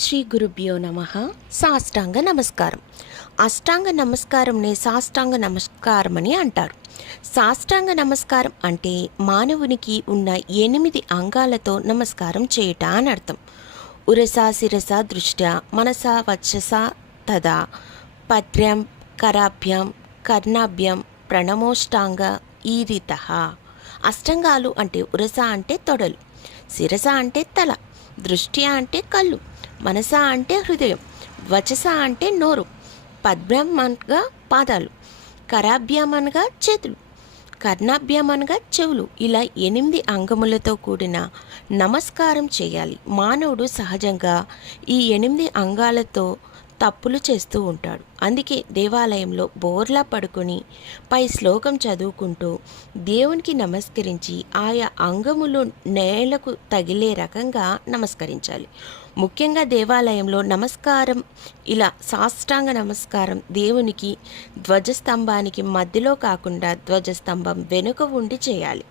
శ్రీ గురుభ్యో నమః. సాష్టాంగ నమస్కారం. అష్టాంగ నమస్కారంనే సాష్టాంగ నమస్కారం అని అంటారు. సాష్టాంగ నమస్కారం అంటే మానవునికి ఉన్న 8 అంగాలతో నమస్కారం చేయుట అని అర్థం. ఉరస శిరస దృష్ట్యా మనస వచస తదా పద్ర్యం కరాభ్యం కర్ణాభ్యం ప్రణమోష్టాంగ ఈరితః. అష్టంగాలు అంటే ఉరస అంటే తొడలు, శిరస అంటే తల, దృష్ట్యా అంటే కళ్ళు, మనస అంటే హృదయం, వచస అంటే నోరు, పద్భ్యం అనగా పాదాలు, కరాభ్యం అనగా చేతులు, కర్ణాభ్యం అనగా చెవులు. ఇలా 8 అంగములతో కూడిన నమస్కారం చేయాలి. మానవుడు సహజంగా ఈ 8 అంగాలతో తప్పులు చేస్తూ ఉంటాడు. అందుకే దేవాలయంలో బోర్లా పడుకొని పై శ్లోకం చదువుకుంటూ దేవునికి నమస్కరించి ఆయా అంగములు నేలకు తగిలే రకంగా నమస్కరించాలి. ముఖ్యంగా దేవాలయంలో నమస్కారం ఇలా సాష్టాంగ నమస్కారం దేవునికి ధ్వజస్తంభానికి మధ్యలో కాకుండా ధ్వజస్తంభం వెనుక ఉండి చేయాలి.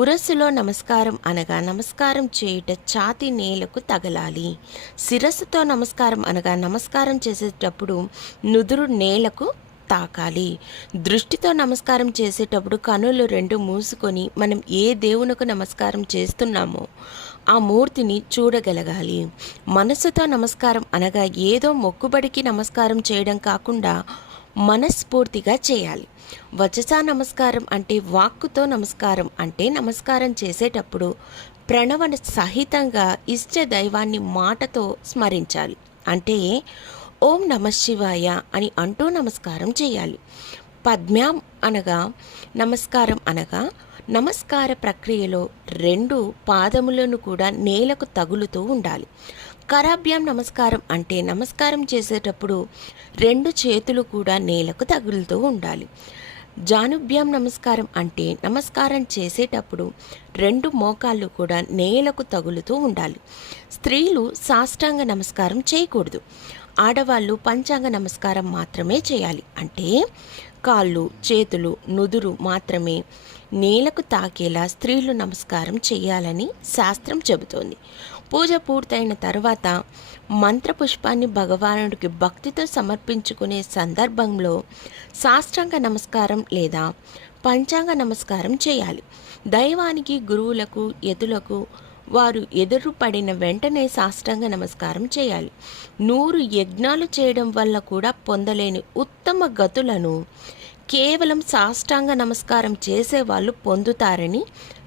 ఉరస్సులో నమస్కారం అనగా నమస్కారం చేయుట ఛాతి నేలకు తగలాలి. శిరస్సుతో నమస్కారం అనగా నమస్కారం చేసేటప్పుడు నుదురు నేలకు తాకాలి. దృష్టితో నమస్కారం చేసేటప్పుడు కనులు 2 మూసుకొని మనం ఏ దేవునికి నమస్కారం చేస్తున్నామో ఆ మూర్తిని చూడగలగాలి. మనస్సుతో నమస్కారం అనగా ఏదో మొక్కుబడికి నమస్కారం చేయడం కాకుండా మనస్ఫూర్తిగా చేయాలి. వచసా నమస్కారం అంటే వాక్కుతో నమస్కారం అంటే నమస్కారం చేసేటప్పుడు ప్రణవ సహితంగా ఇష్ట దైవాన్ని మాటతో స్మరించాలి. అంటే ఓం నమః శివాయ అని అంటూ నమస్కారం చేయాలి. పద్మ్యాం అనగా నమస్కారం అనగా నమస్కార ప్రక్రియలో 2 పాదములను కూడా నేలకు తగులుతూ ఉండాలి. కరాభ్యాం నమస్కారం అంటే నమస్కారం చేసేటప్పుడు 2 చేతులు కూడా నేలకు తగులుతూ ఉండాలి. జానుభ్యాం నమస్కారం అంటే నమస్కారం చేసేటప్పుడు 2 మోకాళ్ళు కూడా నేలకు తగులుతూ ఉండాలి. స్త్రీలు సాష్టాంగ నమస్కారం చేయకూడదు. ఆడవాళ్ళు పంచాంగ నమస్కారం మాత్రమే చేయాలి. అంటే కాళ్ళు, చేతులు, నుదురు మాత్రమే నేలకు తాకేలా స్త్రీలు నమస్కారం చేయాలని శాస్త్రం చెబుతోంది. పూజ పూర్తయిన తర్వాత మంత్రపుష్పాన్ని భగవానుడికి భక్తితో సమర్పించుకునే సందర్భంలో సాష్టాంగ నమస్కారం లేదా పంచాంగ నమస్కారం చేయాలి. దైవానికి, గురువులకు, యతులకు వారు ఎదురు పడిన వెంటనే సాష్టాంగ నమస్కారం చేయాలి. 100 యజ్ఞాలు చేయడం వల్ల కూడా పొందలేని ఉత్తమ గతులను కేవలం సాష్టాంగ నమస్కారం చేసేవాళ్ళు పొందుతారని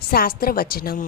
శాస్త్రవచనం.